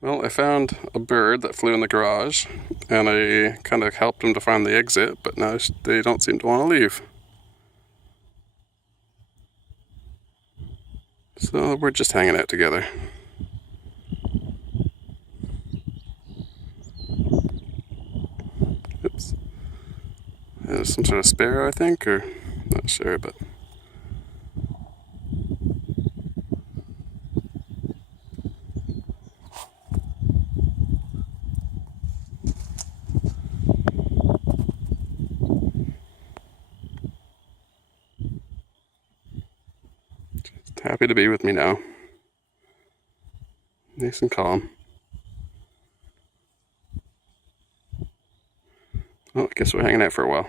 Well, I found a bird that flew in the garage, and I kind of helped him to find the exit, but now they don't seem to want to leave. So we're just hanging out together. Oops. There's some sort of sparrow, I think, or not sure, but happy to be with me now. Nice and calm. Well, I guess we're hanging out for a while.